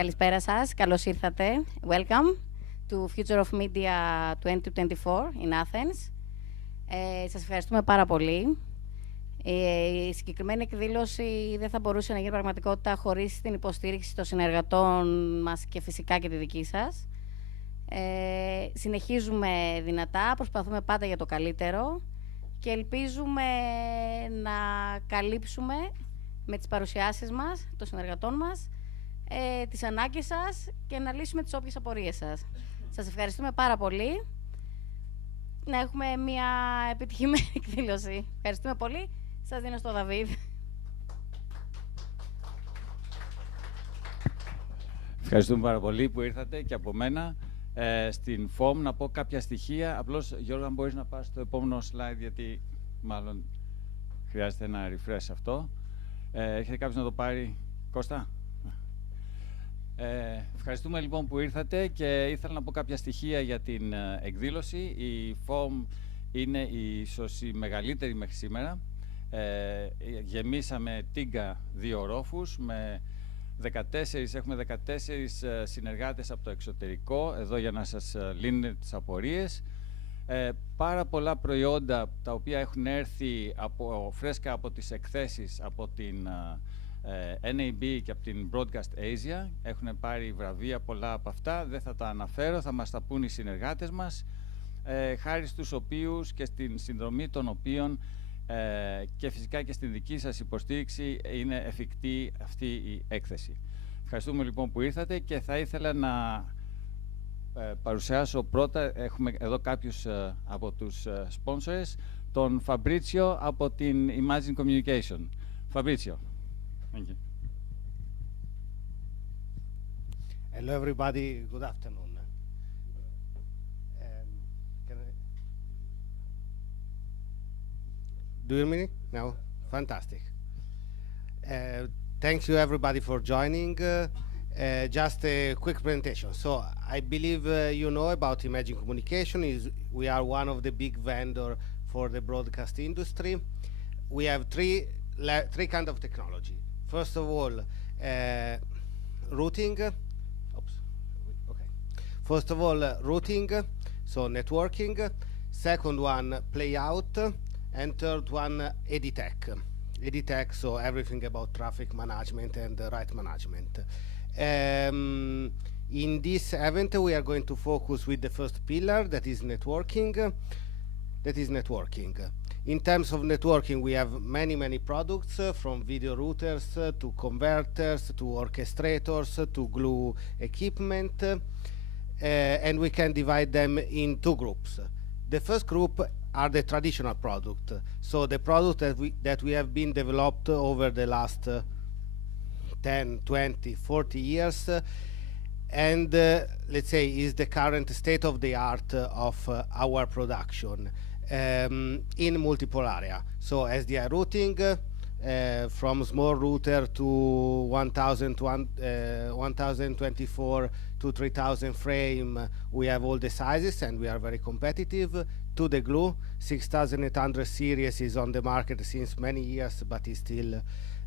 Καλησπέρα σας, καλώς ήρθατε. Welcome to FutureofMedia 2024 in Athens. Σας ευχαριστούμε πάρα πολύ. Η συγκεκριμένη εκδήλωση δεν θα μπορούσε να γίνει πραγματικότητα χωρίς την υποστήριξη των συνεργατών μας και φυσικά και τη δική σας. Συνεχίζουμε δυνατά, προσπαθούμε πάντα για το καλύτερο και ελπίζουμε να καλύψουμε με τις παρουσιάσεις μας, των συνεργατών μας, τις ανάγκες σας και να λύσουμε τις όποιες απορίες σας. Σας ευχαριστούμε πάρα πολύ. Να έχουμε μια επιτυχημένη εκδήλωση. Ευχαριστούμε πολύ. Σας δίνω στο Δαβίδ. Ευχαριστούμε πάρα πολύ που ήρθατε και από μένα. Στην FOM να πω κάποια στοιχεία. Απλώς, Γιώργο, αν μπορείς να πας στο επόμενο slide, γιατί μάλλον χρειάζεται ένα refresh αυτό. Έχετε κάποιος να το πάρει, Κώστα? Ευχαριστούμε λοιπόν που ήρθατε και ήθελα να πω κάποια στοιχεία για την εκδήλωση. Η FOM είναι ίσως η μεγαλύτερη μέχρι σήμερα. Γεμίσαμε τίγκα 2 ορόφους με 14, έχουμε 14 συνεργάτες από το εξωτερικό, εδώ για να σας λύνουν τις απορίες. Πάρα πολλά προϊόντα τα οποία έχουν έρθει φρέσκα από τις εκθέσεις από την NAB και από την Broadcast Asia. Έχουν πάρει βραβεία πολλά από αυτά, δεν θα τα αναφέρω, θα μας τα πούν οι συνεργάτες μας, χάρη στους οποίους και στην συνδρομή των οποίων και φυσικά και στην δική σας υποστήριξη είναι εφικτή αυτή η έκθεση. Ευχαριστούμε λοιπόν που ήρθατε και θα ήθελα να παρουσιάσω πρώτα, έχουμε εδώ κάποιους από τους sponsors, τον Φαμπρίτσιο από την Imagine Communication. Φαμπρίτσιο. Thank you. Hello everybody, good afternoon. Do you hear me now? Fantastic. Thank you everybody for joining. Just a quick presentation. So I believe you know about Imagine Communication. We are one of the big vendor for the broadcast industry. We have three kind of technology. First of all, routing. Oops. Okay. First of all, routing, so networking. Second one, playout. And third one, EDTech. EDTech, so everything about traffic management and right management. In this event, we are going to focus with the first pillar, that is networking. In terms of networking, we have many products, from video routers to converters to orchestrators to glue equipment, and we can divide them in 2 groups. The first group are the traditional product, so the product that we have been developed over the last 10, 20, 40 years, and let's say is the current state of the art of our production in multiple area. So SDI routing, from small router to 1024 to 3000 frame, we have all the sizes and we are very competitive. To the glue, 6800 series is on the market since many years, but is still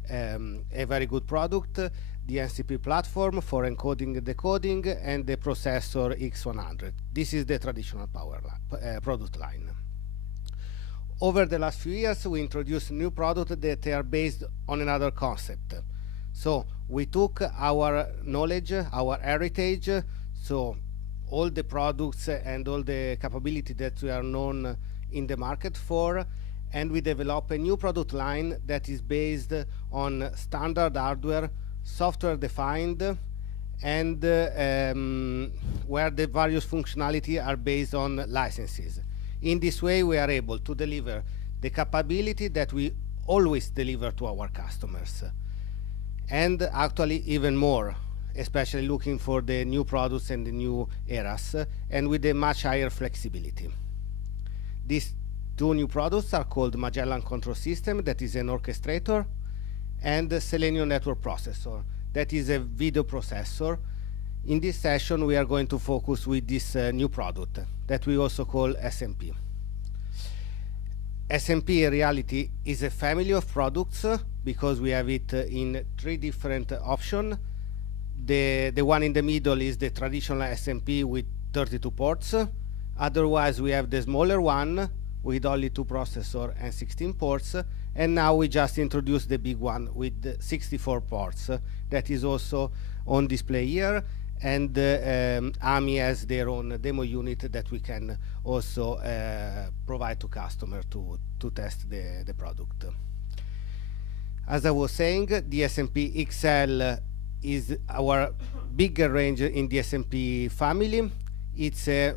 a very good product. The NCP platform for encoding and decoding, and the processor X100. This is the traditional product line. Over the last few years, we introduced new products that are based on another concept. So we took our knowledge, our heritage, so all the products and all the capability that we are known in the market for, and we develop a new product line that is based on standard hardware, software defined, and where the various functionality are based on licenses. In this way, we are able to deliver the capability that we always deliver to our customers, and actually even more, especially looking for the new products and the new eras, and with a much higher flexibility. These 2 new products are called Magellan Control System, that is an orchestrator, and the Selenium Network Processor, that is a video processor. In this session, we are going to focus with this new product that we also call SMP. SMP in reality is a family of products because we have it in 3 different options. The one in the middle is the traditional SMP with 32 ports. Otherwise, we have the smaller one with only 2 processors and 16 ports. And now we just introduced the big one with 64 ports. That is also on display here. And AMI has their own demo unit that we can also provide to customers to test the product. As I was saying, the SMP XL is our bigger range in the SMP family. It's a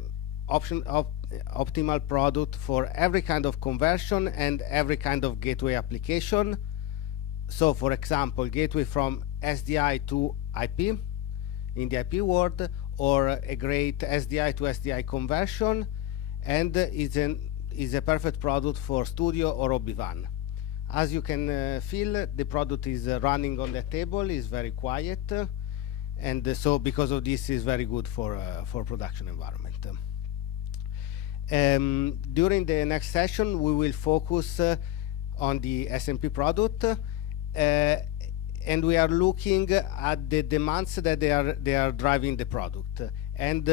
optimal product for every kind of conversion and every kind of gateway application. So, for example, gateway from SDI to IP in the IP world, or a great SDI to SDI conversion, and is a perfect product for studio or OB-WAN. As you can feel, the product is running on the table, is very quiet, and so because of this is very good for production environment. During the next session, we will focus on the SMP product, and we are looking at the demands that they are driving the product, and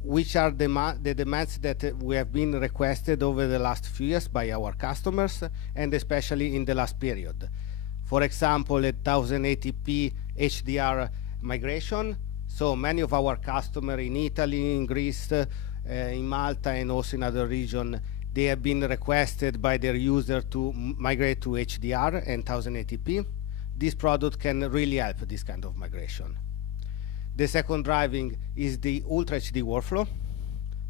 which are the demands that we have been requested over the last few years by our customers, and especially in the last period. For example, a 1080p HDR migration. So many of our customers in Italy, in Greece, in Malta, and also in other regions, they have been requested by their user to migrate to HDR and 1080p. This product can really help this kind of migration. The second driving is the Ultra HD workflow.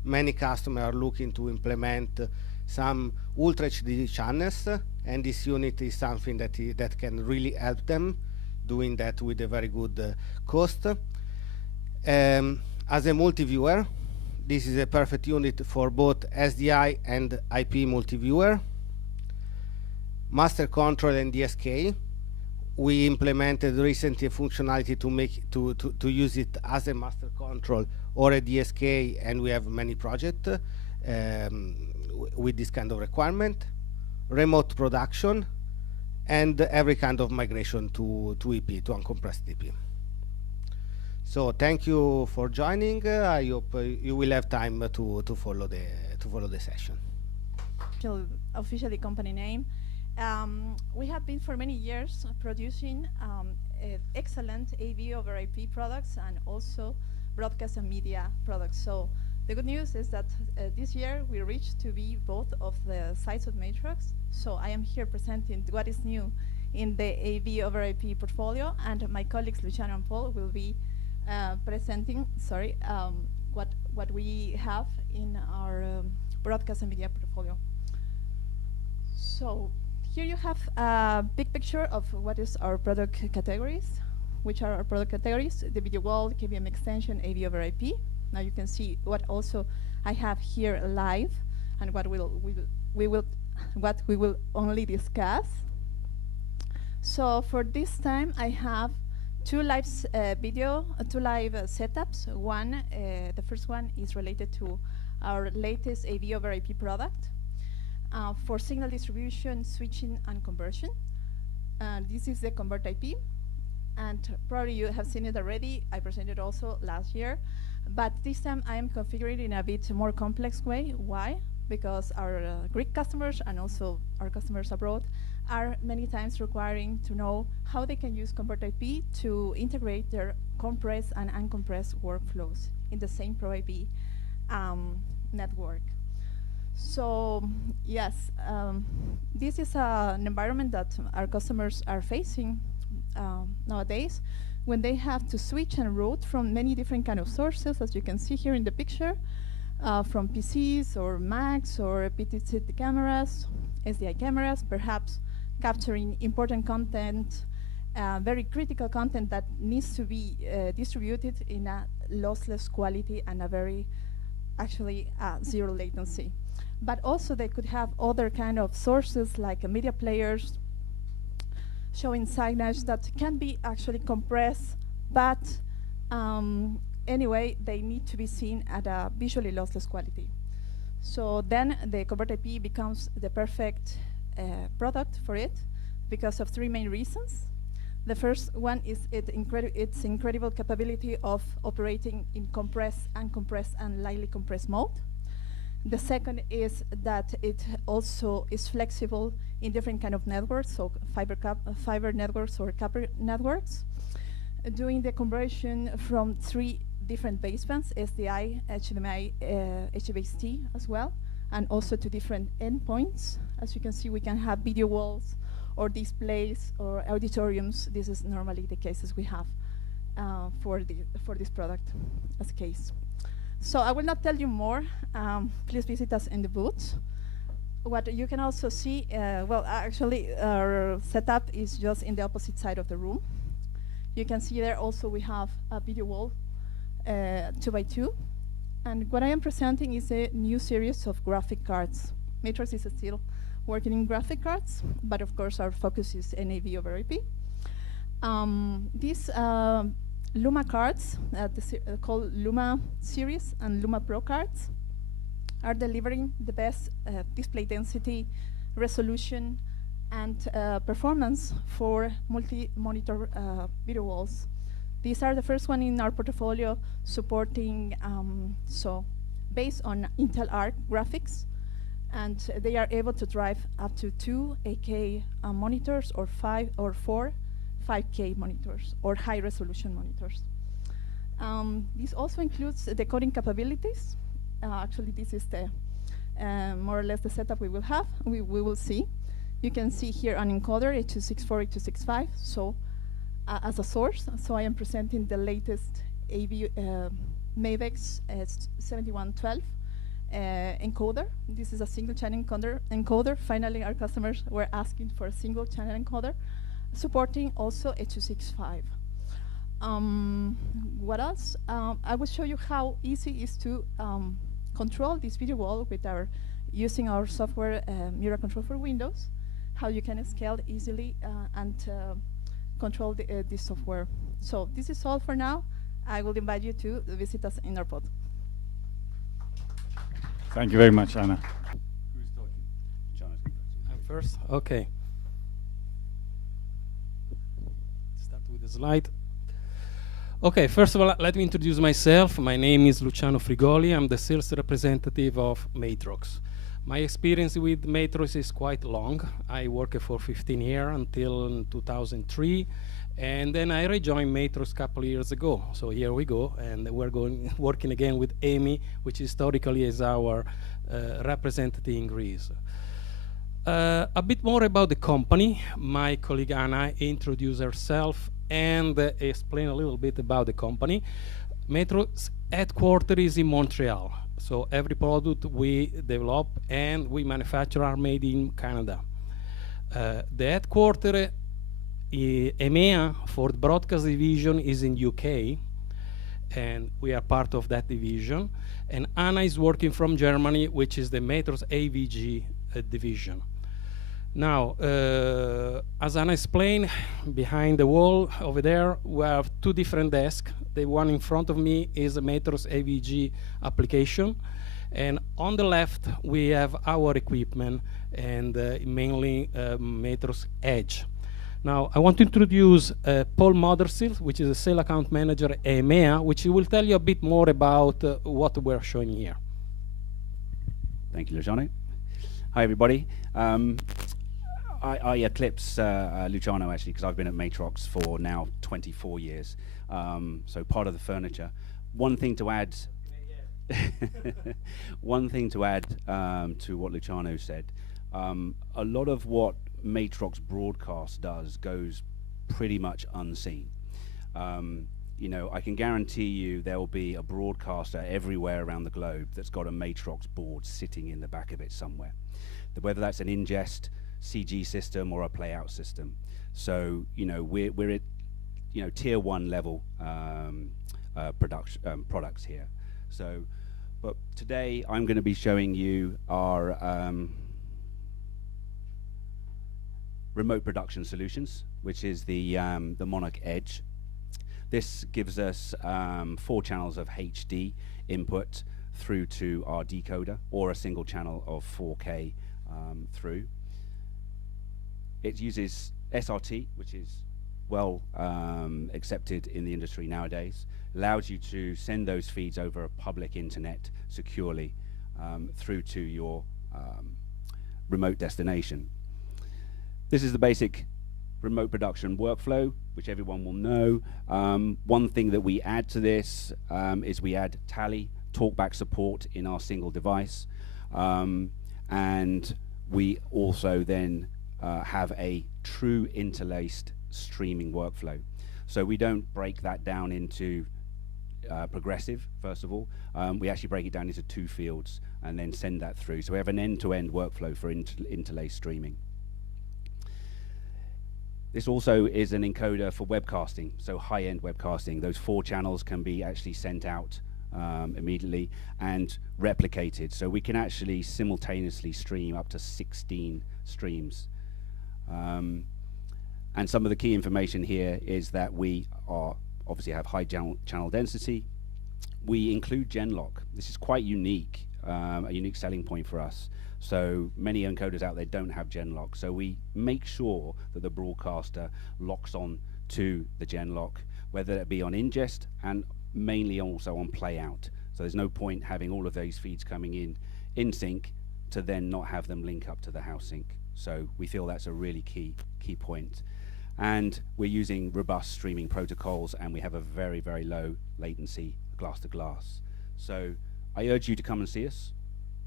Many customers are looking to implement some Ultra HD channels, and this unit is something that can really help them doing that with a very good cost. As a multi-viewer, this is a perfect unit for both SDI and IP multi-viewer. Master control and DSK. We implemented recently a functionality to use it as a master control or a DSK, and we have many projects with this kind of requirement. Remote production, and every kind of migration to EP, to uncompressed EP. So thank you for joining. I hope you will have time to follow the session. Officially company name. We have been for many years producing excellent AV over IP products and also broadcast and media products. So the good news is that this year we reached to be both of the sides of Matrix. So I am here presenting what is new in the AV over IP portfolio, and my colleagues Luciano and Paul will be presenting, what we have in our broadcast and media portfolio. So here you have a big picture of what is our product categories, which are our product categories: the video wall, KVM extension, AV over IP. Now you can see what also I have here live, and what we will only discuss. So for this time, I have two live setups. One, the first one is related to our latest AV over IP product for signal distribution, switching, and conversion. This is the Convert IP, and probably you have seen it already. I presented also last year, but this time I am configuring it in a bit more complex way. Why? Because our Greek customers and also our customers abroad are many times requiring to know how they can use Convert IP to integrate their compressed and uncompressed workflows in the same Pro IP network. So yes, this is an environment that our customers are facing nowadays, when they have to switch and route from many different kind of sources, as you can see here in the picture, from PCs or Macs or PTZ cameras, SDI cameras, perhaps capturing important content, very critical content that needs to be distributed in a lossless quality and a very, actually, zero latency. But also they could have other kind of sources like media players showing signage that can be actually compressed, but anyway, they need to be seen at a visually lossless quality. So then the Convert IP becomes the perfect product for it because of three main reasons. The first one is its incredible capability of operating in compressed, uncompressed, and lightly compressed mode. The second is that it also is flexible in different kind of networks, so fiber networks or copper networks, doing the conversion from 3 different basebands, SDI, HDMI, HDBaseT as well, and also to different endpoints. As you can see, we can have video walls or displays or auditoriums. This is normally the cases we have for this product as a case. So I will not tell you more. Please visit us in the booth. What you can also see, well, actually, our setup is just in the opposite side of the room. You can see there also we have a video wall, 2x2. And what I am presenting is a new series of graphic cards. Matrox is still working in graphic cards, but of course our focus is NAV over IP. These Luma cards, called Luma Series and Luma Pro cards, are delivering the best display density, resolution, and performance for multi-monitor video walls. These are the first one in our portfolio supporting, so based on Intel Arc graphics, and they are able to drive up to 2 8K monitors or 5 or 4 5K monitors or high resolution monitors. This also includes decoding capabilities. Actually, this is the more or less the setup we will have. We will see. You can see here an encoder, 8264, 8265, so as a source. So I am presenting the latest AV Mavex 7112 encoder. This is a single channel encoder. Finally, our customers were asking for a single channel encoder, supporting also 8265. What else? I will show you how easy it is to control this video wall with using our software Mira Control for Windows, how you can scale easily and control this software. So this is all for now. I will invite you to visit us in our pod. Thank you very much, Anna. Who's talking? Jonathan. I'm first? Okay. Start with the slide. Okay, first of all, let me introduce myself. My name is Luciano Frigoli. I'm the sales representative of Matrox. My experience with Matrox is quite long. I worked for 15 years until 2003, and then I rejoined Matrox a couple of years ago. So here we go, and we're working again with Amy, which historically is our representative in Greece. A bit more about the company. My colleague Anna introduced herself and explain a little bit about the company. Matrox headquarters is in Montreal. So every product we develop and we manufacture are made in Canada. The headquarters, EMEA, for the broadcast division is in UK, and we are part of that division. And Anna is working from Germany, which is the Matrox AVG division. Now, as Anna explained, behind the wall over there, we have 2 different desks. The one in front of me is a Matrox AVG application. And on the left, we have our equipment, and mainly Matrox Edge. Now, I want to introduce Paul Mothersill, which is a sales account manager at EMEA, which will tell you a bit more about what we're showing here. Thank you, Luciano. Hi, everybody. I eclipse Luciano, actually, because I've been at Matrox for now 24 years, so part of the furniture. One thing to add, one thing to add to what Luciano said, a lot of what Matrox broadcast does goes pretty much unseen. You know, I can guarantee you there will be a broadcaster everywhere around the globe that's got a Matrox board sitting in the back of it somewhere, whether that's an ingest CG system or a playout system. So, you know, we're at, you know, tier 1 level products here. So, but today I'm going to be showing you our remote production solutions, which is the Monarch Edge. This gives us 4 channels of HD input through to our decoder, or a single channel of 4K through. It uses SRT, which is well accepted in the industry nowadays. Allows you to send those feeds over a public internet securely through to your remote destination. This is the basic remote production workflow, which everyone will know. One thing that we add to this is we add tally, talkback support in our single device, and we also then have a true interlaced streaming workflow. So we don't break that down into progressive, first of all. We actually break it down into 2 fields and then send that through. So we have an end-to-end workflow for interlaced streaming. This also is an encoder for webcasting, so high-end webcasting. Those 4 channels can be actually sent out immediately and replicated. So we can actually simultaneously stream up to 16 streams. And some of the key information here is that we obviously have high channel density. We include Genlock. This is quite unique, a unique selling point for us. So many encoders out there don't have Genlock. So we make sure that the broadcaster locks on to the Genlock, whether it be on ingest and mainly also on play out. So there's no point having all of those feeds coming in sync to then not have them link up to the house sync. So we feel that's a really key point. And we're using robust streaming protocols, and we have a very, very low latency glass to glass. So I urge you to come and see us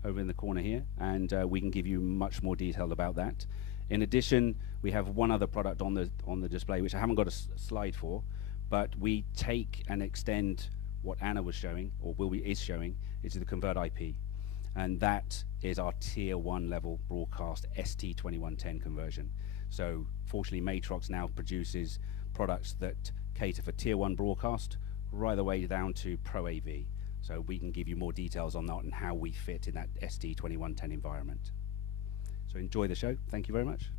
over in the corner here, and we can give you much more detail about that. In addition, we have one other product on the display, which I haven't got a slide for, but we take and extend what Anna was showing, or is showing, is the Convert IP. And that is our tier 1 level broadcast ST2110 conversion. So fortunately, Matrox now produces products that cater for tier 1 broadcast right the way down to Pro AV. So we can give you more details on that and how we fit in that ST2110 environment. So enjoy the show. Thank you very much.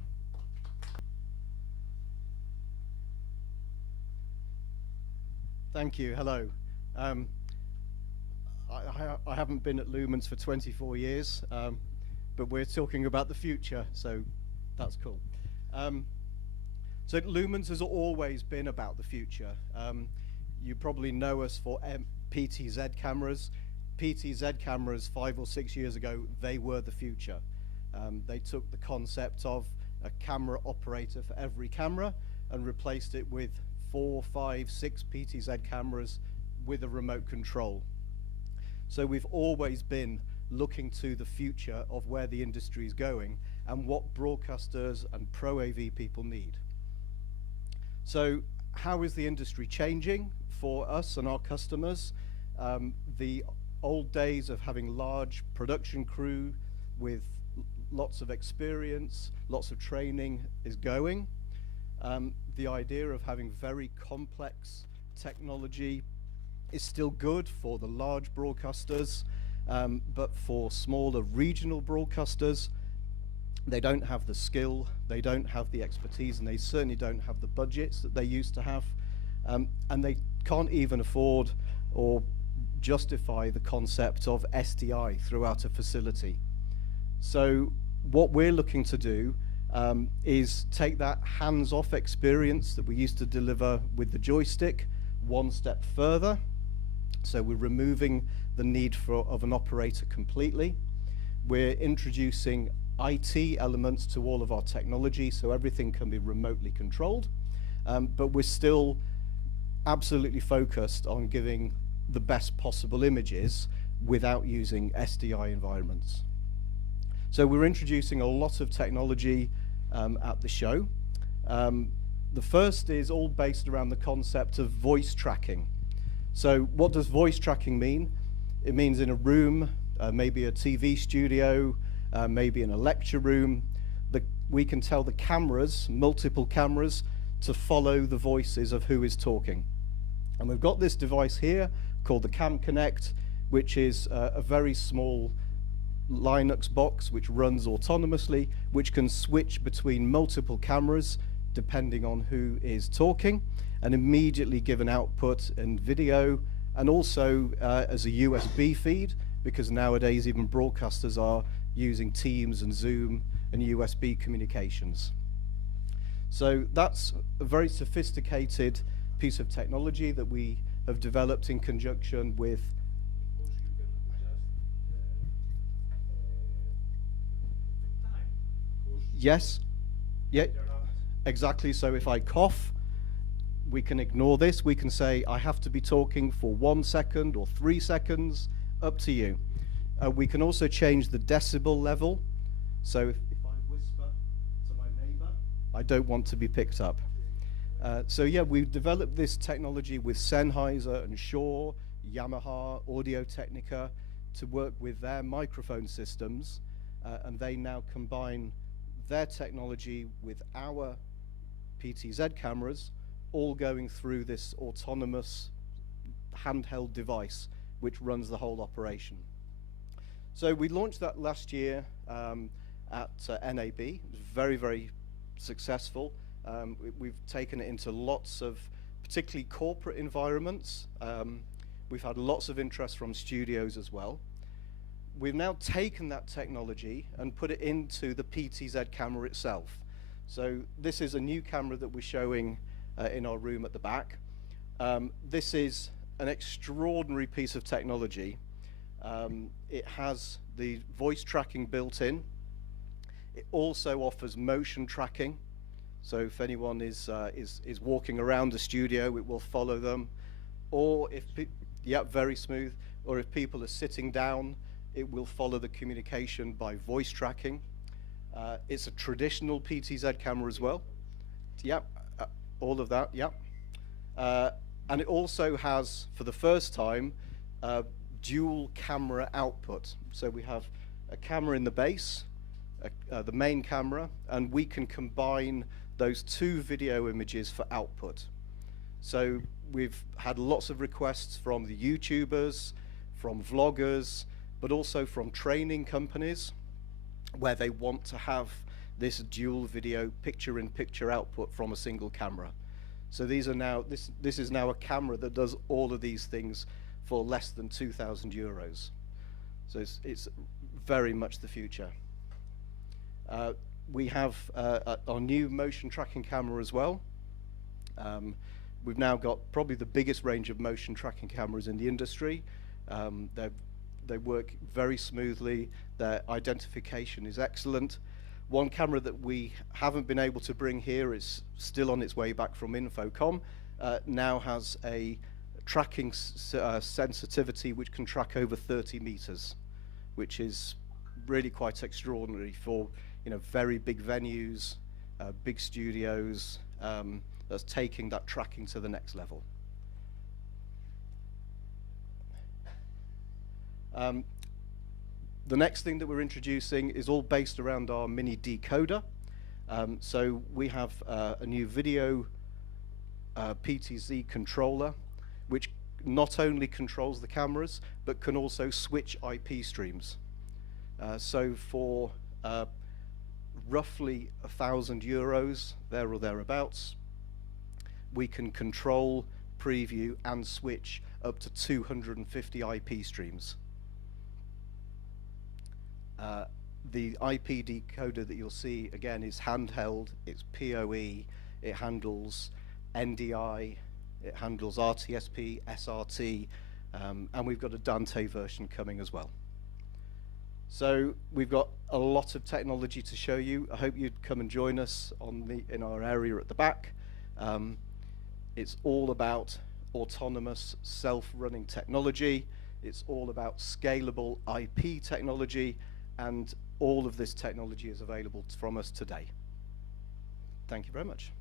Thank you. Hello. I haven't been at Lumens for 24 years, but we're talking about the future, so that's cool. So Lumens has always been about the future. You probably know us for PTZ cameras. PTZ cameras 5 or 6 years ago, they were the future. They took the concept of a camera operator for every camera and replaced it with 4, 5, 6 PTZ cameras with a remote control. So we've always been looking to the future of where the industry is going and what broadcasters and Pro AV people need. So how is the industry changing for us and our customers? The old days of having large production crew with lots of experience, lots of training is going. The idea of having very complex technology is still good for the large broadcasters, but for smaller regional broadcasters, they don't have the skill, they don't have the expertise, and they certainly don't have the budgets that they used to have, and they can't even afford or justify the concept of SDI throughout a facility. So what we're looking to do is take that hands-off experience that we used to deliver with the joystick one step further. So we're removing the need of an operator completely. We're introducing IT elements to all of our technology, so everything can be remotely controlled, but we're still absolutely focused on giving the best possible images without using SDI environments. So we're introducing a lot of technology at the show. The first is all based around the concept of voice tracking. So what does voice tracking mean? It means in a room, maybe a TV studio, maybe in a lecture room, we can tell the cameras, multiple cameras, to follow the voices of who is talking. And we've got this device here called the Cam Connect, which is a very small Linux box which runs autonomously, which can switch between multiple cameras depending on who is talking, and immediately give an output in video, and also as a USB feed, because nowadays even broadcasters are using Teams and Zoom and USB communications. So that's a very sophisticated piece of technology that we have developed in conjunction with. Yes. Yeah. Exactly. So if I cough, we can ignore this. We can say, I have to be talking for 1 second or 3 seconds, up to you. We can also change the decibel level. So if I whisper to my neighbor, I don't want to be picked up. So yeah, we've developed this technology with Sennheiser and Shure, Yamaha, Audio-Technica to work with their microphone systems, and they now combine their technology with our PTZ cameras, all going through this autonomous handheld device which runs the whole operation. So we launched that last year at NAB. It was very, very successful. We've taken it into lots of particularly corporate environments. We've had lots of interest from studios as well. We've now taken that technology and put it into the PTZ camera itself. So this is a new camera that we're showing in our room at the back. This is an extraordinary piece of technology. It has the voice tracking built in. It also offers motion tracking. So if anyone is walking around the studio, it will follow them. Or if, yeah, very smooth. Or if people are sitting down, it will follow the communication by voice tracking. It's a traditional PTZ camera as well. Yep, all of that, yep. And it also has, for the first time, dual camera output. So we have a camera in the base, the main camera, and we can combine those two video images for output. So we've had lots of requests from the YouTubers, from vloggers, but also from training companies where they want to have this dual video picture-in-picture output from a single camera. So these are now, this is now a camera that does all of these things for less than 2,000 euros. So it's very much the future. We have our new motion tracking camera as well. We've now got probably the biggest range of motion tracking cameras in the industry. They work very smoothly. Their identification is excellent. One camera that we haven't been able to bring here is still on its way back from Infocom. Now has a tracking sensitivity which can track over 30 meters, which is really quite extraordinary for, you know, very big venues, big studios. That's taking that tracking to the next level. The next thing that we're introducing is all based around our mini decoder. So we have a new video PTZ controller, which not only controls the cameras, but can also switch IP streams. So for roughly €1,000, there or thereabouts, we can control, preview, and switch up to 250 IP streams. The IP decoder that you'll see, again, is handheld, it's PoE, it handles NDI, it handles RTSP, SRT, and we've got a Dante version coming as well. So we've got a lot of technology to show you. I hope you'd come and join us in our area at the back. It's all about autonomous self-running technology. It's all about scalable IP technology, and all of this technology is available from us today. Thank you very much.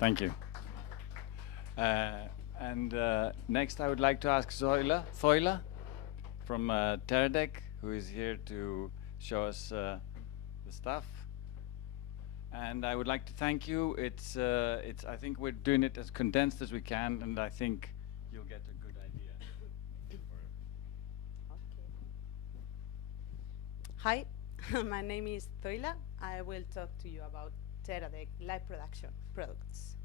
Thank you. Next I would like to ask Thoila from Teradek, who is here to show us the stuff. And I would like to thank you. I think we're doing it as condensed as we can, and I think you'll get a good idea. Hi, my name is Thoila. I will talk to you about Teradek live production products.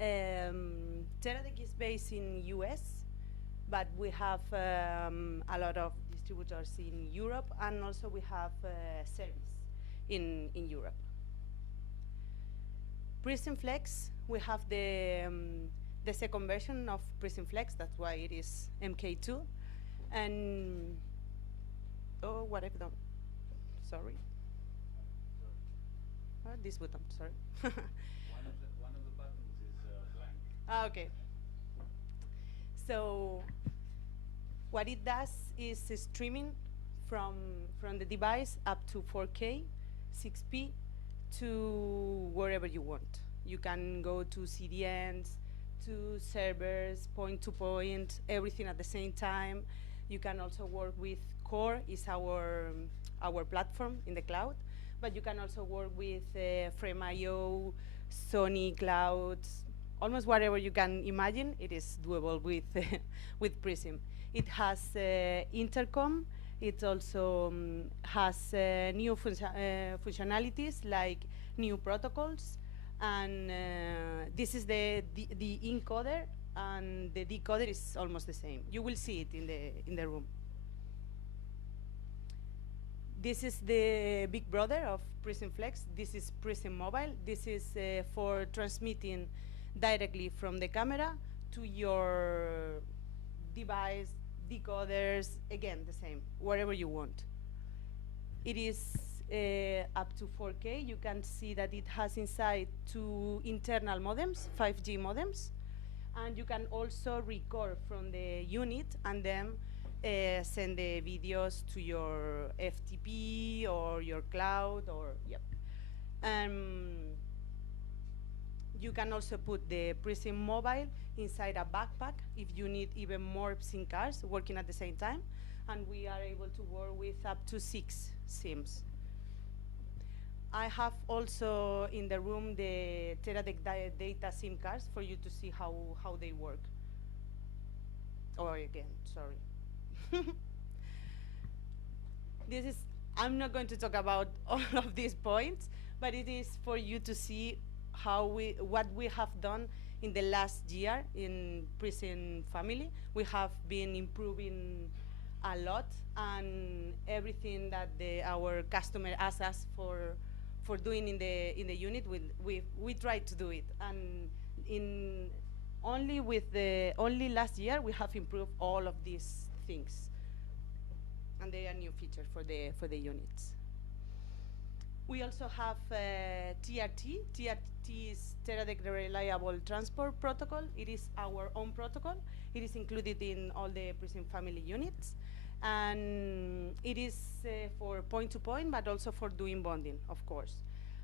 Teradek is based in US, but we have a lot of distributors in Europe, and also we have service in Europe. Prism Flex, we have the second version of Prism Flex, that's why it is MK2. And, oh, what I've done, sorry. This button, sorry. One of the buttons is blank. Ah, okay. So what it does is streaming from the device up to 4K, 6P, to wherever you want. You can go to CDNs, to servers, point to point, everything at the same time. You can also work with Core, is our platform in the cloud, but you can also work with Frame.io, Sony Clouds, almost whatever you can imagine, it is doable with, with Prism. It has intercom. It also has new functionalities like new protocols. And this is the encoder, and the decoder is almost the same. You will see it in the room. This is the big brother of Prism Flex. This is Prism Mobile. This is for transmitting directly from the camera to your device, decoders, again, the same, wherever you want. It is up to 4K. You can see that it has inside 2 internal modems, 5G modems, and you can also record from the unit and then send the videos to your FTP or your cloud, or yep. You can also put the Prism Mobile inside a backpack if you need even more SIM cards working at the same time, and we are able to work with up to 6 SIMs. I have also in the room the Teradek data SIM cards for you to see how they work. Oh, again, sorry. This is, I'm not going to talk about all of these points, but it is for you to see what we have done in the last year in Prism family. We have been improving a lot, and everything that our customer asks us for doing in the unit, we try to do it. And only last year we have improved all of these things, and they are new features for the units. We also have TRT. TRT is Teradek Reliable Transport Protocol. It is our own protocol. It is included in all the Prism family units. And it is for point-to-point, but also for doing bonding, of course.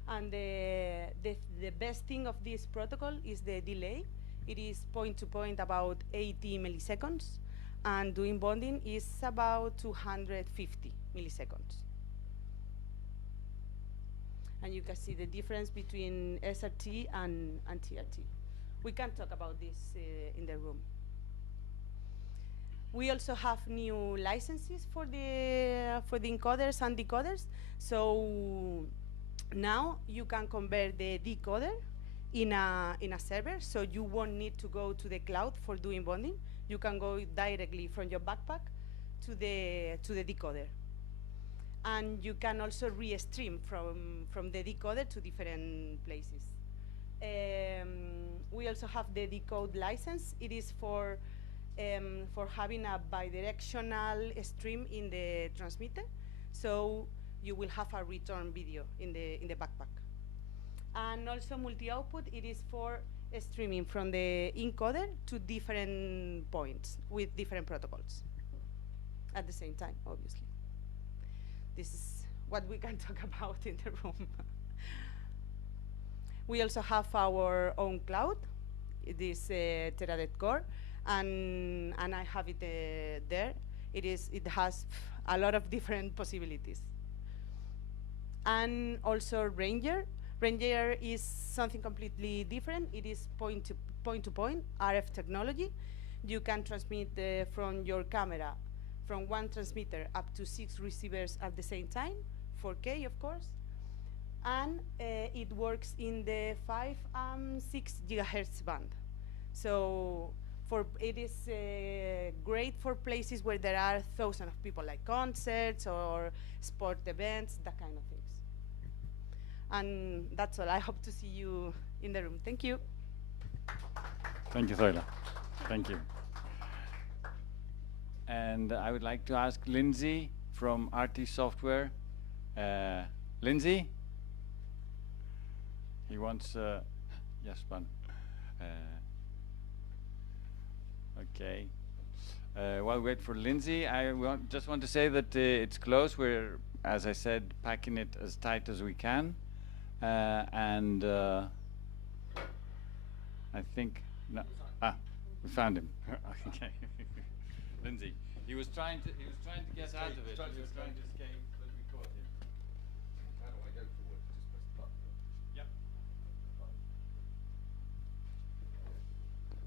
And the best thing of this protocol is the delay. It is point-to-point about 80 milliseconds, and doing bonding is about 250 milliseconds. And you can see the difference between SRT and TRT. We can talk about this in the room. We also have new licenses for the encoders and decoders. So now you can convert the decoder in a server, so you won't need to go to the cloud for doing bonding. You can go directly from your backpack to the decoder. And you can also re-stream from the decoder to different places. We also have the decode license. It is for having a bidirectional stream in the transmitter, so you will have a return video in the backpack. And also multi-output, it is for streaming from the encoder to different points with different protocols at the same time, obviously. This is what we can talk about in the room. We also have our own cloud. It is Teradek Core, and I have it there. It has a lot of different possibilities. And also Ranger. Ranger is something completely different. It is point-to-point RF technology. You can transmit from your camera, from one transmitter up to 6 receivers at the same time, 4K of course, and it works in the 5 and 6 gigahertz band. So it is great for places where there are thousands of people, like concerts or sport events, that kind of things. And that's all. I hope to see you in the room. Thank you. Thank you, Zoila. Thank you. And I would like to ask Lindsay from RT Software. Lindsay? He wants, yes, one. Okay. While we wait for Lindsay, I just want to say that it's close. We're, as I said, packing it as tight as we can. And I think, no, we found him. Okay. Lindsay, he was trying to get out of it. He was trying to escape, but we caught him. How do I go forward? Just press the button. Yep.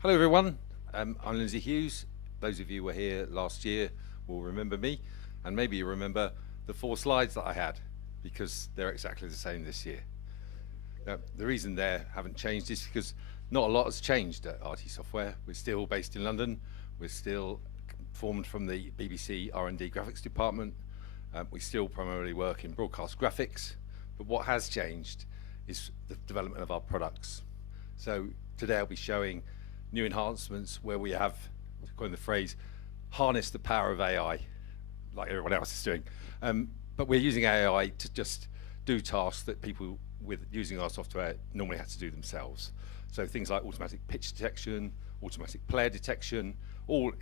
Hello everyone, I'm Lindsay Hughes. Those of you who were here last year will remember me, and maybe you remember the 4 slides that I had, because they're exactly the same this year. Now, the reason they haven't changed is because not a lot has changed at RT Software. We're still based in London. We're still formed from the BBC R&D graphics department. We still primarily work in broadcast graphics, but what has changed is the development of our products. So today I'll be showing new enhancements where we have, to coin the phrase, harness the power of AI, like everyone else is doing. But we're using AI to just do tasks that people with using our software normally have to do themselves. So things like automatic pitch detection, automatic player detection, all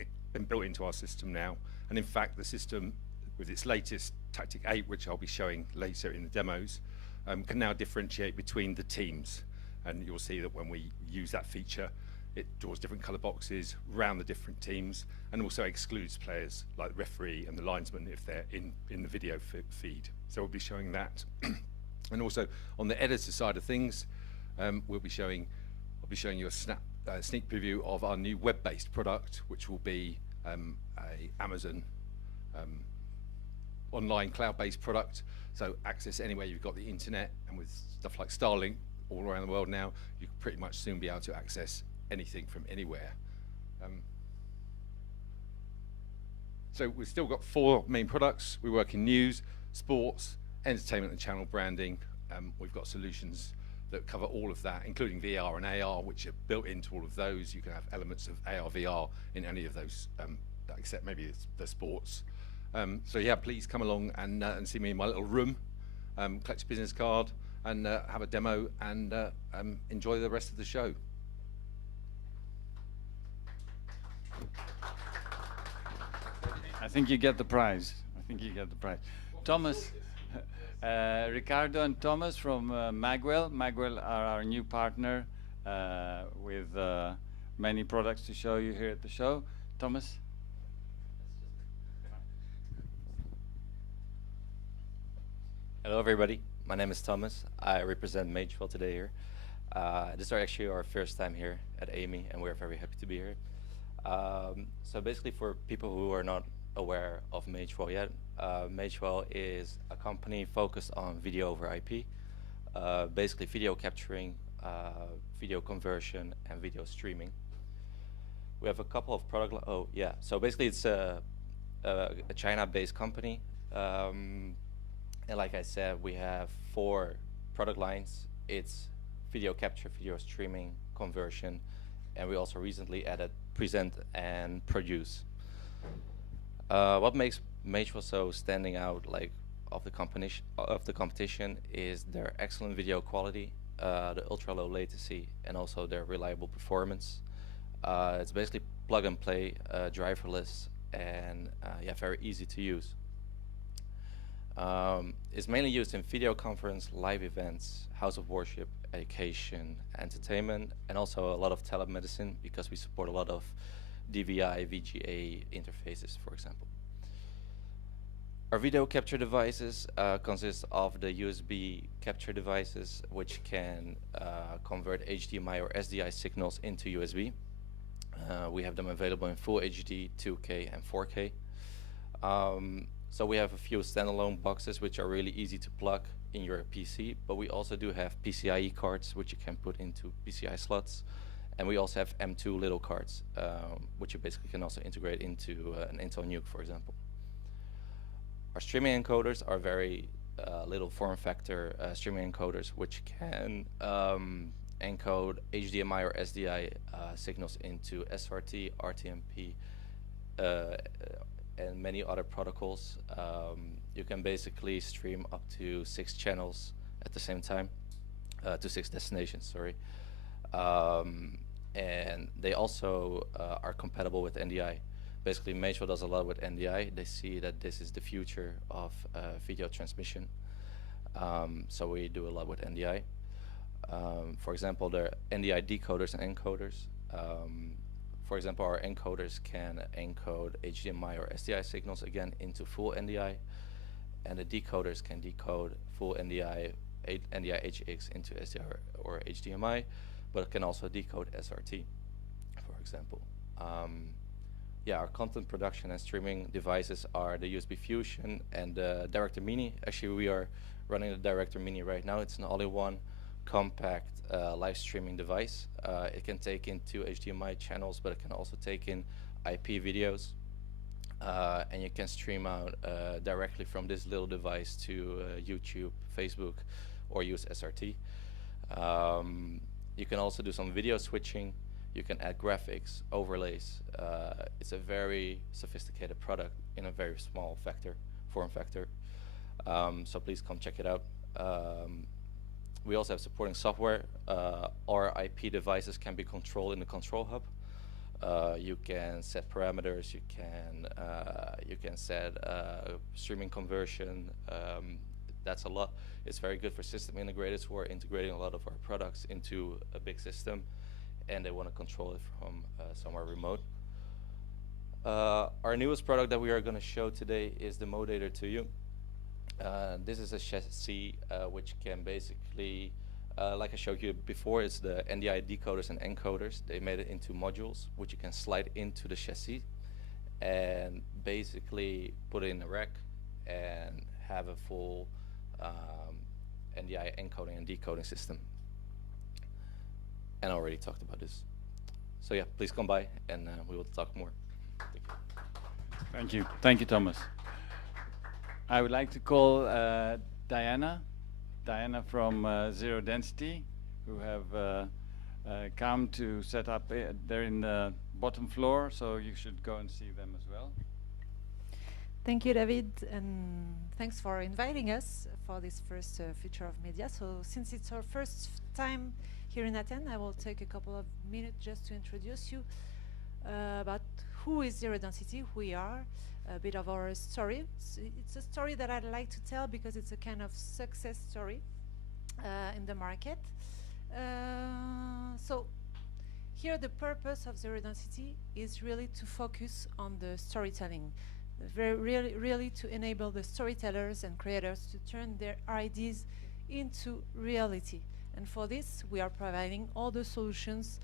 built into our system now. And in fact, the system, with its latest Tactic 8, which I'll be showing later in the demos, can now differentiate between the teams. And you'll see that when we use that feature, it draws different color boxes around the different teams, and also excludes players like the referee and the linesman if they're in the video feed. So we'll be showing that. And also on the editor side of things, I'll be showing you a sneak preview of our new web-based product, which will be a Amazon online cloud-based product. So access anywhere you've got the internet, and with stuff like Starlink all around the world now, you can pretty much soon be able to access anything from anywhere. So we've still got 4 main products. We work in news, sports, entertainment and channel branding. We've got solutions that cover all of that, including VR and AR, which are built into all of those. You can have elements of AR, VR in any of those, except maybe the sports. So yeah, please come along and see me in my little room, collect your business card, and have a demo, and enjoy the rest of the show. I think you get the prize. Thomas, Ricardo and Thomas from Magwell. Magwell are our new partner with many products to show you here at the show. Thomas? Hello everybody, my name is Thomas. I represent Magewell today here. This is actually our first time here at AMI, and we're very happy to be here. So basically, for people who are not aware of Magewell yet, Magewell is a company focused on video over IP, basically video capturing, video conversion, and video streaming. We have a couple of so basically it's a China-based company, and like I said, we have 4 product lines. It's video capture, video streaming, conversion, and we also recently added present and produce. What makes Magewell so standing out, like of the competition, is their excellent video quality, the ultra low latency, and also their reliable performance. It's basically plug and play, driverless, and yeah, very easy to use. It's mainly used in video conference, live events, house of worship, education, entertainment, and also a lot of telemedicine, because we support a lot of DVI, VGA interfaces, for example. Our video capture devices consist of the USB capture devices, which can convert HDMI or SDI signals into USB. We have them available in Full HD, 2K, and 4K. So we have a few standalone boxes which are really easy to plug in your PC, but we also do have PCIe cards which you can put into PCI slots, and we also have M2 little cards which you basically can also integrate into an Intel NUC, for example. Our streaming encoders are very little form factor streaming encoders which can encode HDMI or SDI signals into SRT, RTMP, and many other protocols. You can basically stream up to 6 channels at the same time, to 6 destinations, sorry. And they also are compatible with NDI. Basically, Major does a lot with NDI. They see that this is the future of video transmission. So we do a lot with NDI. For example, there are NDI decoders and encoders. For example, our encoders can encode HDMI or SDI signals again into full NDI, and the decoders can decode full NDI, NDI HX into SDI or HDMI, but it can also decode SRT, for example. Yeah, our content production and streaming devices are the USB Fusion and the Director Mini. Actually, we are running the Director Mini right now. It's an all-in-one compact live streaming device. It can take in 2 HDMI channels, but it can also take in IP videos. And you can stream out directly from this little device to YouTube, Facebook, or use SRT. You can also do some video switching. You can add graphics, overlays. It's a very sophisticated product in a very small form factor. So please come check it out. We also have supporting software. Our IP devices can be controlled in the control hub. You can set parameters. You can set streaming conversion. That's a lot. It's very good for system integrators who are integrating a lot of our products into a big system, and they want to control it from somewhere remote. Our newest product that we are going to show today is the Modator 2U. This is a chassis which can basically, like I showed you before, it's the NDI decoders and encoders. They made it into modules which you can slide into the chassis and basically put it in a rack and have a full NDI encoding and decoding system. And I already talked about this. So yeah, please come by and we will talk more. Thank you. Thank you. Thank you, Thomas. I would like to call Diana from Zero Density, who have come to set up. They're in the bottom floor, so you should go and see them as well. Thank you, David, and thanks for inviting us for this first Future of Media. So since it's our first time here in Athens, I will take a couple of minutes just to introduce you about who is Zero Density, who we are, a bit of our story. It's a story that I'd like to tell because it's a kind of success story in the market. So here the purpose of Zero Density is really to focus on the storytelling, really to enable the storytellers and creators to turn their ideas into reality. And for this, we are providing all the solutions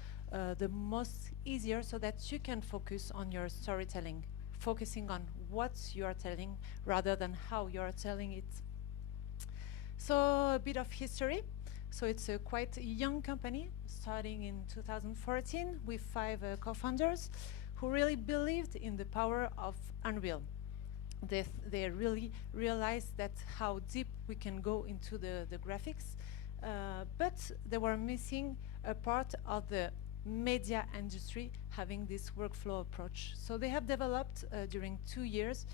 the most easier so that you can focus on your storytelling, focusing on what you are telling rather than how you are telling it. So a bit of history. So it's a quite young company starting in 2014 with 5 co-founders who really believed in the power of Unreal. They really realized that how deep we can go into the graphics, but they were missing a part of the media industry having this workflow approach. So they have developed during 2 years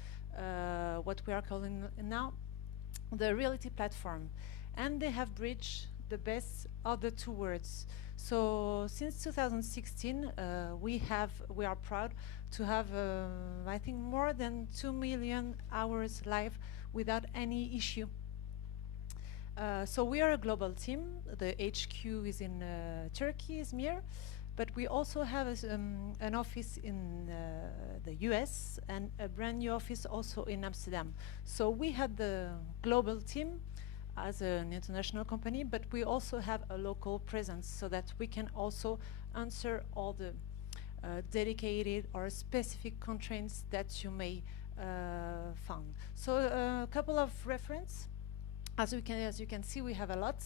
what we are calling now the reality platform, and they have bridged the best of the 2 worlds. So since 2016, we are proud to have, I think, more than 2 million hours live without any issue. So we are a global team. The HQ is in Turkey, Izmir, but we also have an office in the US and a brand new office also in Amsterdam. So we had the global team as an international company, but we also have a local presence so that we can also answer all the dedicated or specific constraints that you may found. So a couple of reference. As you can see, we have a lot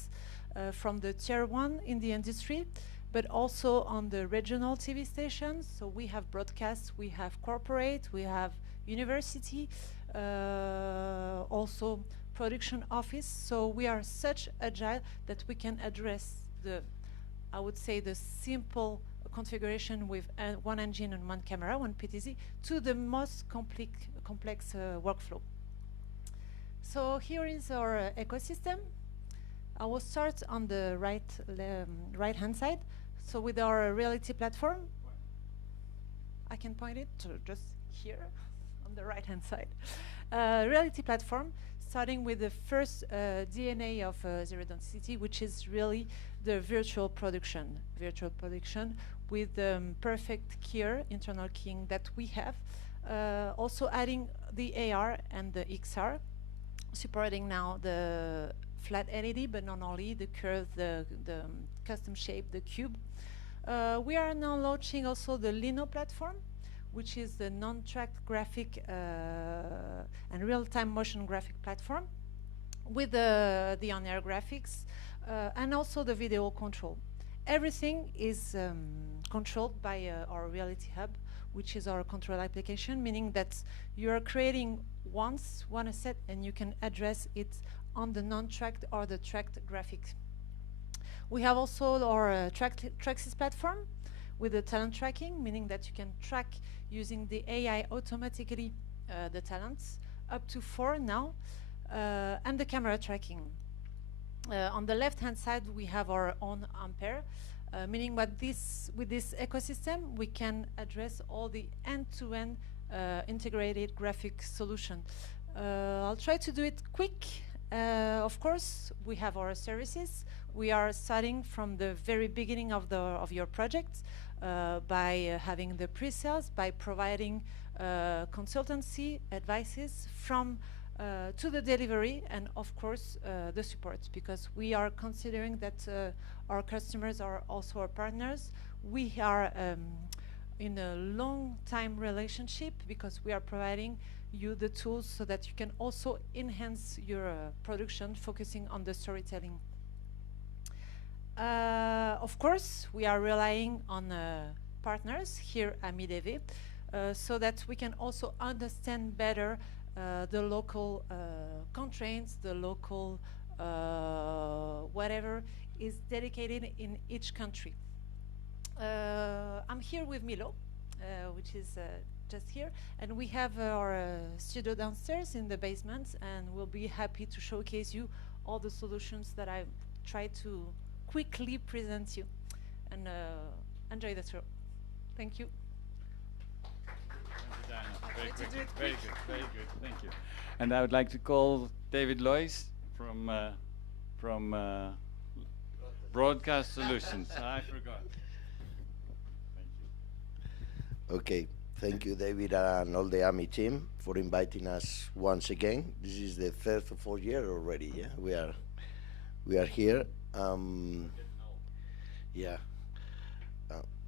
from the tier 1 in the industry, but also on the regional TV stations. So we have broadcast, we have corporate, we have university, also production office. So we are such agile that we can address the I would say, the simple configuration with one engine and one camera, one PTZ, to the most complex workflow. So here is our ecosystem. I will start on the right-hand side. So with our reality platform, I can point it to just here on the right-hand side. Reality platform, starting with the first DNA of Zero Density, which is really the virtual production with perfect keyer, internal keying that we have. Also adding the AR and the XR, supporting now the flat LED, but not only the curve, the custom shape, the cube. We are now launching also the Lino platform, which is the non-tracked graphic and real-time motion graphic platform with the on-air graphics and also the video control. Everything is controlled by our Reality Hub, which is our control application, meaning that you are creating one asset and you can address it on the non-tracked or the tracked graphics. We have also our Traxis platform with the talent tracking, meaning that you can track using the AI automatically the talents, up to 4 now, and the camera tracking. On the left-hand side, we have our own Ampere, meaning with this ecosystem, we can address all the end-to-end integrated graphic solution. I'll try to do it quick. Of course, we have our services. We are starting from the very beginning of your project by having the pre-sales, by providing consultancy advices from to the delivery, and of course the support, because we are considering that our customers are also our partners. We are in a long time relationship because we are providing you the tools so that you can also enhance your production, focusing on the storytelling. Of course, we are relying on partners here at Mideve, so that we can also understand better the local constraints, the local whatever is dedicated in each country. I'm here with Milo, which is just here, and we have our studio downstairs in the basement, and we'll be happy to showcase you all the solutions that I tried to quickly present you, and enjoy the tour. Thank you. Very good, very good, very good. Thank you. And I would like to call David Lois from Broadcast Solutions. I forgot. Thank you. Okay, thank you, David, and all the AMI team for inviting us once again. This is the third or fourth year already. Yeah, we are here. Yeah.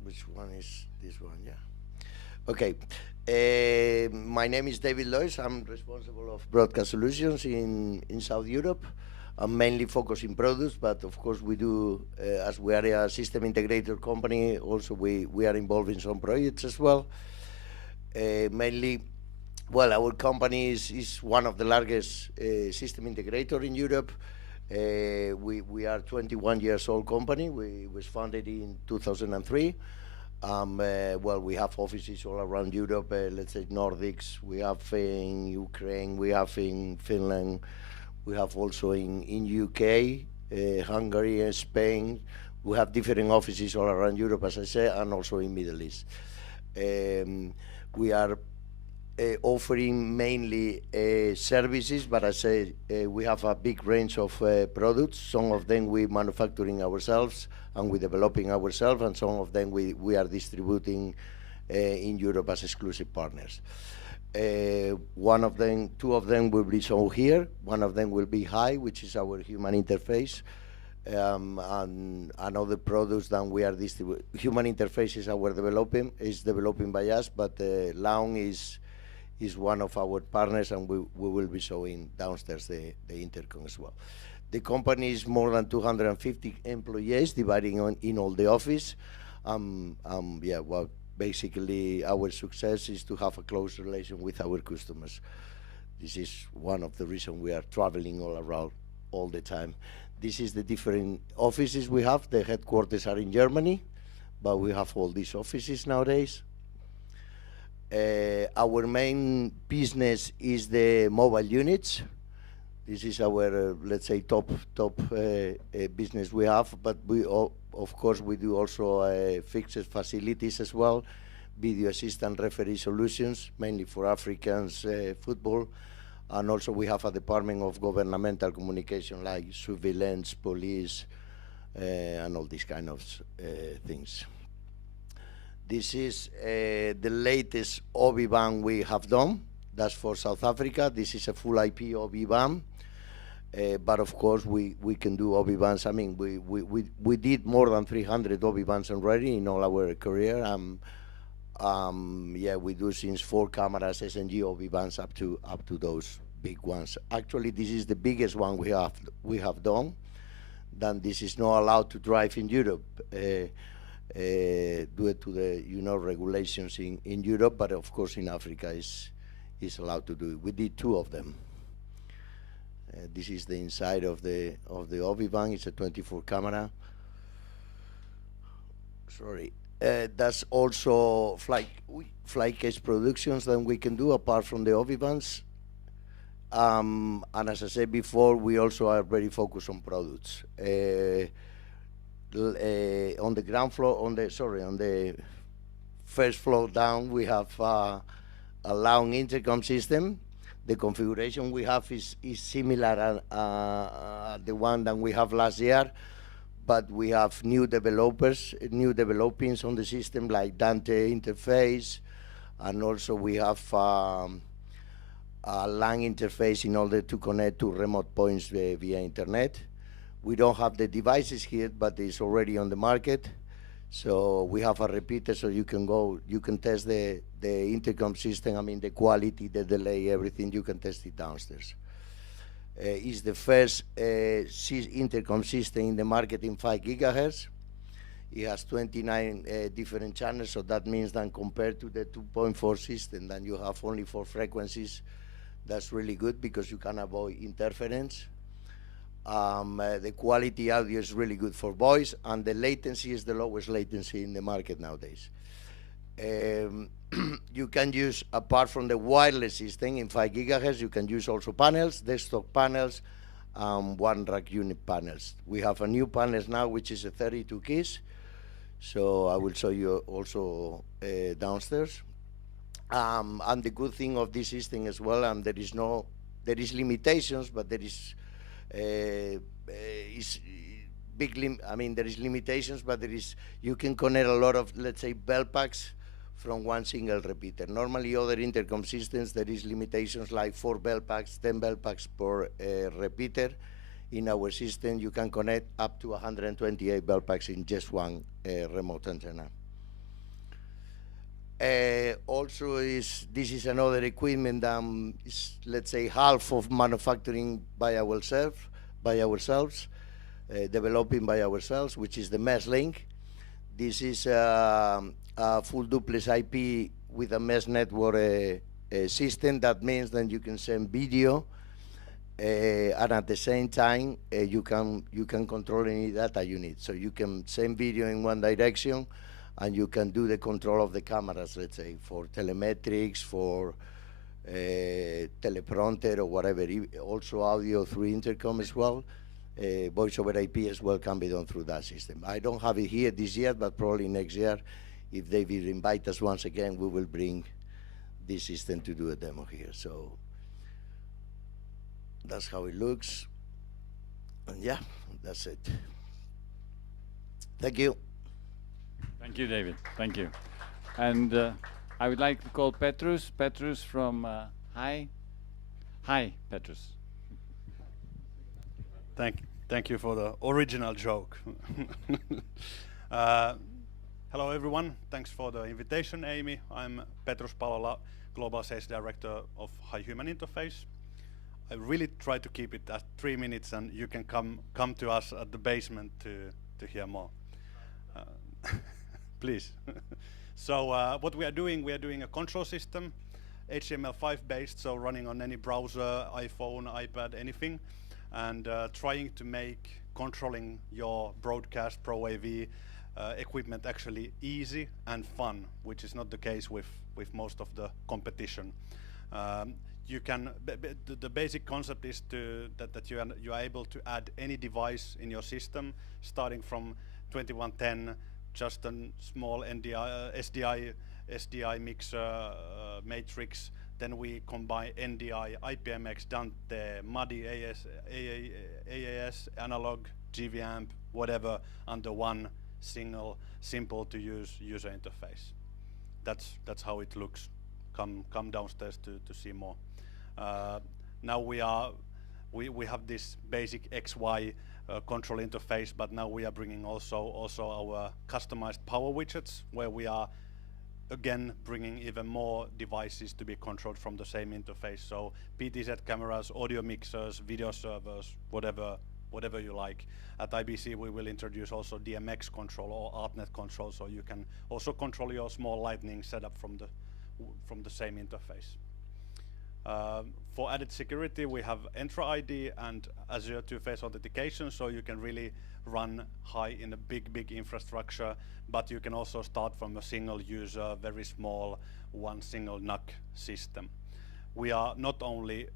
Which one is this one? Yeah. Okay. My name is David Lois. I'm responsible of Broadcast Solutions in South Europe. I'm mainly focused in products, but of course we do, as we are a system integrator company, also we are involved in some projects as well. Mainly, well, our company is one of the largest system integrator in Europe. We are 21 years old company. We was founded in 2003. Well, we have offices all around Europe, let's say Nordics. We have in Ukraine, we have in Finland, we have also in UK, Hungary and Spain. We have different offices all around Europe, as I say, and also in Middle East. We are offering mainly services, but I say we have a big range of products. Some of them we manufacturing ourselves and we developing ourselves, and some of them we are distributing in Europe as exclusive partners. One of them, 2 of them will be shown here. One of them will be Hi, which is our human interface, and other products that we are distributing. Human interface is our developing by us, but Laun is one of our partners, and we will be showing downstairs the intercom as well. The company is more than 250 employees, dividing in all the office. Yeah, well, basically our success is to have a close relation with our customers. This is one of the reasons we are traveling all around all the time. This is the different offices we have. The headquarters are in Germany, but we have all these offices nowadays. Our main business is the mobile units. This is our, let's say, top business we have, but we, of course, we do also fixed facilities as well, video assistant referee solutions, mainly for Africans football, and also we have a department of governmental communication like surveillance, police, and all these kind of things. This is the latest OB ban we have done. That's for South Africa. This is a full IP OB ban. But of course, we can do OB bans. I mean, we did more than 300 OB bans already in all our career. Yeah, we do since 4 cameras, SNG OB bans up to those big ones. Actually, this is the biggest one we have done. Then this is not allowed to drive in Europe. Due to the regulations in Europe, but of course in Africa is allowed to do it. We did 2 of them. This is the inside of the OB-Ban. It's a 24 camera. Sorry. That's also fly case productions that we can do apart from the OB-Bans. And as I said before, we also are very focused on products. On the ground floor, on the first floor down, we have a loud intercom system. The configuration we have is similar to the one that we have last year, but we have new developings on the system like Dante interface, and also we have a LAN interface in order to connect to remote points via internet. We don't have the devices here, but it's already on the market. So we have a repeater, so you can test the intercom system. I mean, the quality, the delay, everything, you can test it downstairs. It's the first intercom system in the market in 5 gigahertz. It has 29 different channels, so that means that compared to the 2.4 system, then you have only 4 frequencies. That's really good because you can avoid interference. The quality audio is really good for voice, and the latency is the lowest latency in the market nowadays. You can use, apart from the wireless system in 5 gigahertz, you can use also panels, desktop panels, 1 rack unit panels. We have a new panels now, which is a 32 keys. So I will show you also downstairs. And the good thing of this system as well, and there is limitations, but there is there is limitations, but you can connect a lot of, let's say, bell packs from one single repeater. Normally, other intercom systems, there is limitations like 4 bell packs, 10 bell packs per repeater. In our system, you can connect up to 128 bell packs in just one remote antenna. Also, this is another equipment that is, let's say, half of manufacturing by ourselves, developing by ourselves, which is the mesh link. This is a full duplex IP with a mesh network system. That means that you can send video, and at the same time you can control any data you need. So you can send video in one direction, and you can do the control of the cameras, let's say, for telemetrics, for teleprompter or whatever. Also audio through intercom as well. Voice over IP as well can be done through that system. I don't have it here this year, but probably next year, if they will invite us once again, we will bring this system to do a demo here. So that's how it looks. And yeah, that's it. Thank you. Thank you, David. Thank you. And I would like to call Petrus. Petrus from Hi, Petrus. Thank you for the original joke. Hello, everyone. Thanks for the invitation, Amy. I'm Petrus Palola, Global Sales Director of High Human Interface. I really try to keep it at 3 minutes, and you can come to us at the basement to hear more. Please. So what we are doing a control system, HTML5 based, so running on any browser, iPhone, iPad, anything, and trying to make controlling your broadcast Pro AV equipment actually easy and fun, which is not the case with most of the competition. You can the basic concept is that you are able to add any device in your system, starting from 2110, just a small SDI mixer matrix. Then we combine NDI, IPMX, Dante, MUDI, AAS, analog, GVamp, whatever, under one single, simple to use user interface. That's how it looks. Come downstairs to see more. Now we have this basic XY control interface, but now we are bringing also our customized power widgets, where we are again bringing even more devices to be controlled from the same interface. So PTZ cameras, audio mixers, video servers, whatever you like. At IBC we will introduce also DMX control or ArtNet control, so you can also control your small lightning setup from the same interface. For added security, we have Entra ID and Azure two-phase authentication, so you can really run high in a big infrastructure, but you can also start from a single user, very small, one single NUC system. We are not only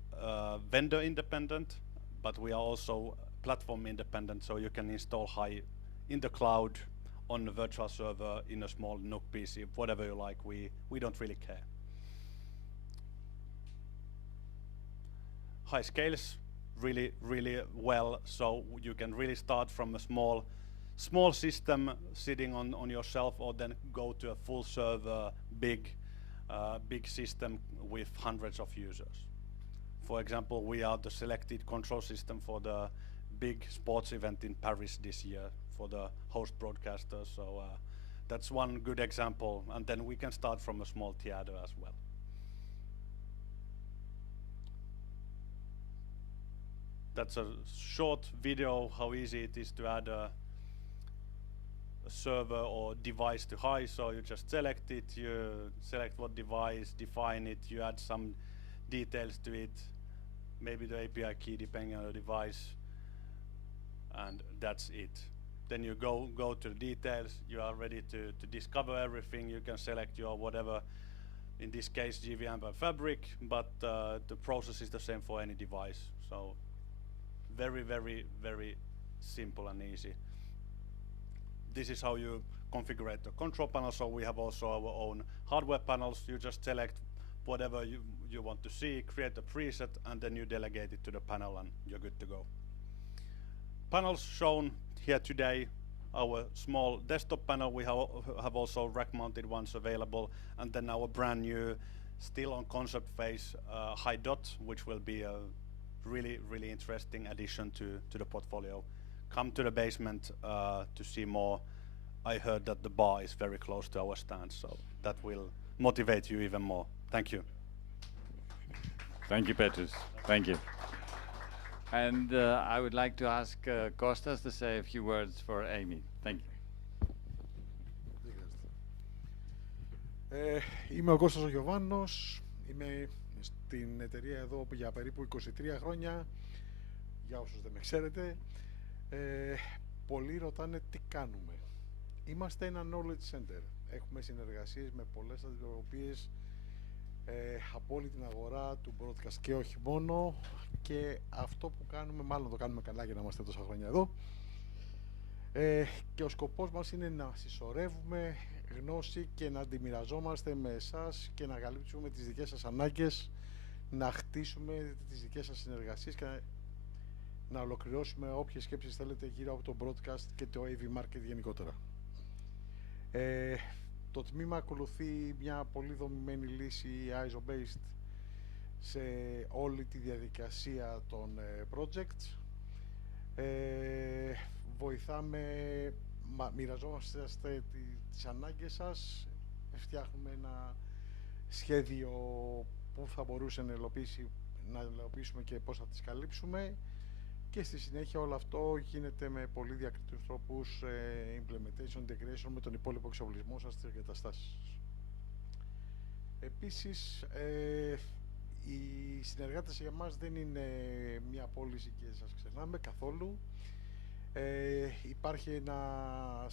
vendor independent, but we are also platform independent, so you can install high in the cloud, on a virtual server, in a small NUC PC, whatever you like. We don't really care. High scales really well, so you can really start from a small system sitting on your shelf, or then go to a full server big system with hundreds of users. For example, we are the selected control system for the big sports event in Paris this year for the host broadcasters, so that's one good example, and then we can start from a small theater as well. That's a short video how easy it is to add a server or device to high. So you just select it, you select what device, define it, you add some details to it, maybe the API key depending on the device, and that's it. Then you go to the details, you are ready to discover everything. You can select your whatever, in this case GVamp and Fabric, but the process is the same for any device. So very simple and easy. This is how you configure the control panel. So we have also our own hardware panels. You just select whatever you want to see, create a preset, and then you delegate it to the panel and you're good to go. Panels shown here today. Our small desktop panel, we have also rack mounted ones available, and then our brand new, still on concept phase, high dot, which will be a really interesting addition to the portfolio. Come to the basement to see more. I heard that the bar is very close to our stand, so that will motivate you even more. Thank you. Thank you, Petrus. Thank you. And I would like to ask Kostas to say a few words for Amy. Thank you. Είμαι ο Κώστας ο Γιωβάνος. Είμαι στην εταιρεία εδώ για περίπου 23 χρόνια. Για όσους δεν με ξέρετε. Πολλοί ρωτάνε τι κάνουμε. Είμαστε ένα knowledge center. Έχουμε συνεργασίες με πολλές αντιπροσωπείες από όλη την αγορά του broadcast και όχι μόνο, και αυτό που κάνουμε, μάλλον το κάνουμε καλά για να είμαστε τόσα χρόνια εδώ, και ο σκοπός μας είναι να συσσωρεύουμε γνώση και να τη μοιραζόμαστε με εσάς και να καλύψουμε τις δικές σας ανάγκες, να χτίσουμε τις δικές σας συνεργασίες και να ολοκληρώσουμε όποιες σκέψεις θέλετε γύρω από το broadcast και το AV market γενικότερα. Το τμήμα ακολουθεί μια πολύ δομημένη λύση ISO-based σε όλη τη διαδικασία των projects. Βοηθάμε, μοιραζόμαστε τις ανάγκες σας, φτιάχνουμε ένα σχέδιο που θα μπορούσε να υλοποιήσουμε και πώς θα τις καλύψουμε, και στη συνέχεια όλο αυτό γίνεται με πολύ διακριτούς τρόπους implementation, integration με τον υπόλοιπο εξοπλισμό σας στις εγκαταστάσεις. Επίσης, οι συνεργάτες για μας δεν είναι μια πώληση και σας ξεχνάμε καθόλου. Υπάρχει ένα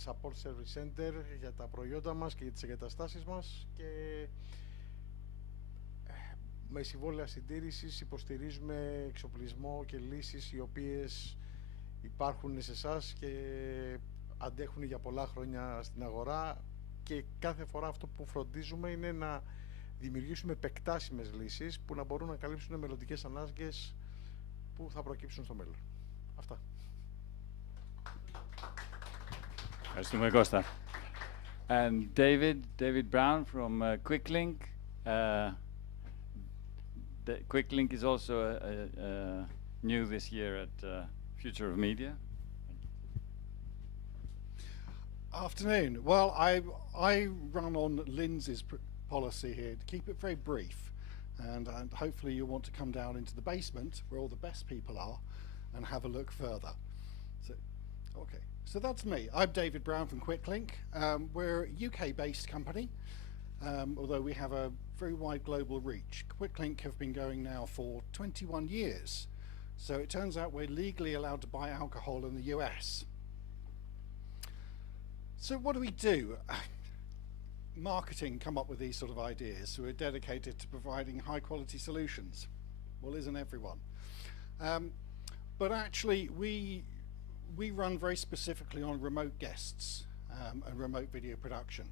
support service center για τα προϊόντα μας και για τις εγκαταστάσεις μας και με συμβόλαια συντήρησης υποστηρίζουμε εξοπλισμό και λύσεις οι οποίες υπάρχουν σε εσάς και αντέχουν για πολλά χρόνια στην αγορά, και κάθε φορά αυτό που φροντίζουμε είναι να δημιουργήσουμε επεκτάσιμες λύσεις που να μπορούν να καλύψουν μελλοντικές ανάγκες που θα προκύψουν στο μέλλον. Αυτά. Ευχαριστούμε, Κώστα. And David Brown from QuickLink. QuickLink is also new this year at FutureofMedia. Afternoon. Well, I run on Lindsay's policy here to keep it very brief, and hopefully you'll want to come down into the basement where all the best people are and have a look further. So, okay. So that's me. I'm David Brown from QuickLink. We're a UK-based company, although we have a very wide global reach. QuickLink have been going now for 21 years. So it turns out we're legally allowed to buy alcohol in the US. So what do? Marketing come up with these sort of ideas, so we're dedicated to providing high quality solutions. Well, isn't everyone? But actually we run very specifically on remote guests and remote video production.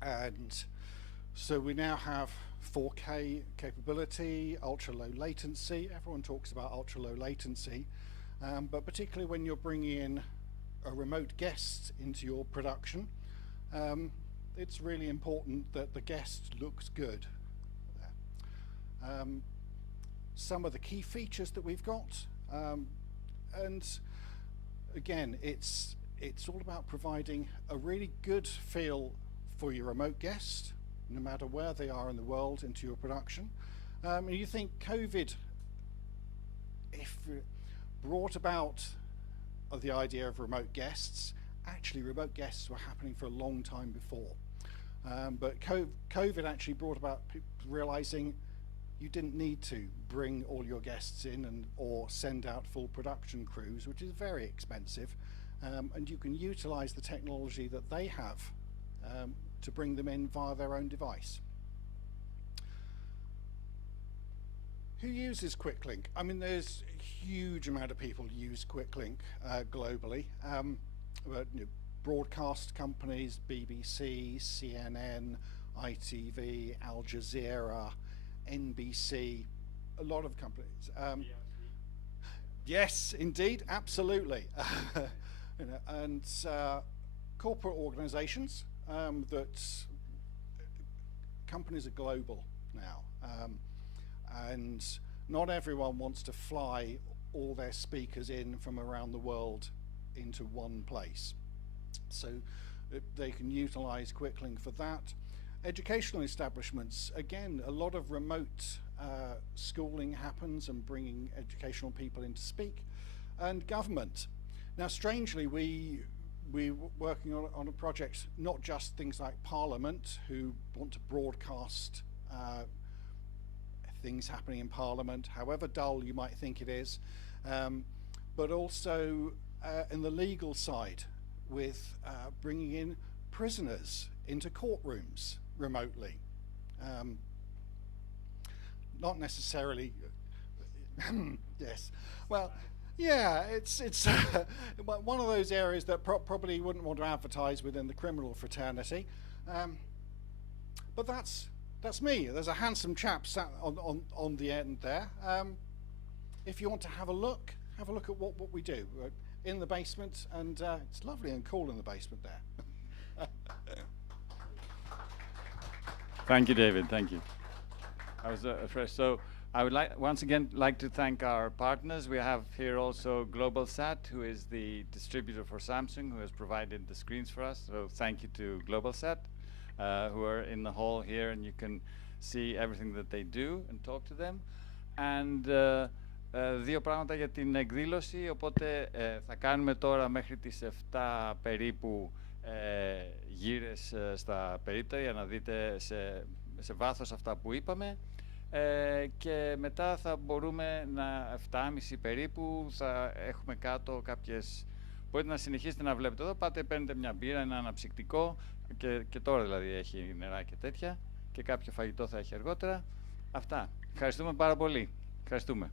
And so we now have 4K capability, ultra low latency. Everyone talks about ultra low latency, but particularly when you're bringing in a remote guest into your production, it's really important that the guest looks good. Some of the key features that we've got, and again, it's all about providing a really good feel for your remote guest, no matter where they are in the world, into your production. And you think COVID, if brought about the idea of remote guests, actually remote guests were happening for a long time before. But COVID actually brought about people realizing you didn't need to bring all your guests in or send out full production crews, which is very expensive, and you can utilize the technology that they have to bring them in via their own device. Who uses QuickLink? I mean, there's a huge amount of people use QuickLink globally. But, you know, broadcast companies, BBC, CNN, ITV, Al Jazeera, NBC, a lot of companies. Yes, indeed, absolutely. You know, and corporate organizations, that companies are global now. And not everyone wants to fly all their speakers in from around the world into one place. So they can utilize QuickLink for that. Educational establishments, again, a lot of remote schooling happens and bringing educational people in to speak. And government. Now, strangely, we're working on a project, not just things like Parliament, who want to broadcast things happening in Parliament, however dull you might think it is, but also in the legal side with bringing in prisoners into courtrooms remotely. Not necessarily, yes, well, yeah, it's one of those areas that probably wouldn't want to advertise within the criminal fraternity, but that's me. There's a handsome chap sat on the end there. If you want to have a look at what we do. We're in the basement, and it's lovely and cool in the basement there. Thank you, David. Thank you. I was fresh. So I would once again like to thank our partners. We have here also GlobalSat, who is the distributor for Samsung, who has provided the screens for us. So thank you to GlobalSat, who are in the hall here, and you can see everything that they do and talk to them. And δύο πράγματα για την εκδήλωση, οπότε θα κάνουμε τώρα μέχρι τις 7 περίπου γύρες στα περίπτερα για να δείτε σε βάθος αυτά που είπαμε, και μετά θα μπορούμε 7.30 περίπου θα έχουμε κάτω κάποιες Μπορείτε να συνεχίσετε να βλέπετε εδώ, πάτε, παίρνετε μια μπύρα, ένα αναψυκτικό και τώρα δηλαδή έχει νερά και τέτοια και κάποιο φαγητό θα έχει αργότερα. Αυτά. Ευχαριστούμε πάρα πολύ. Ευχαριστούμε.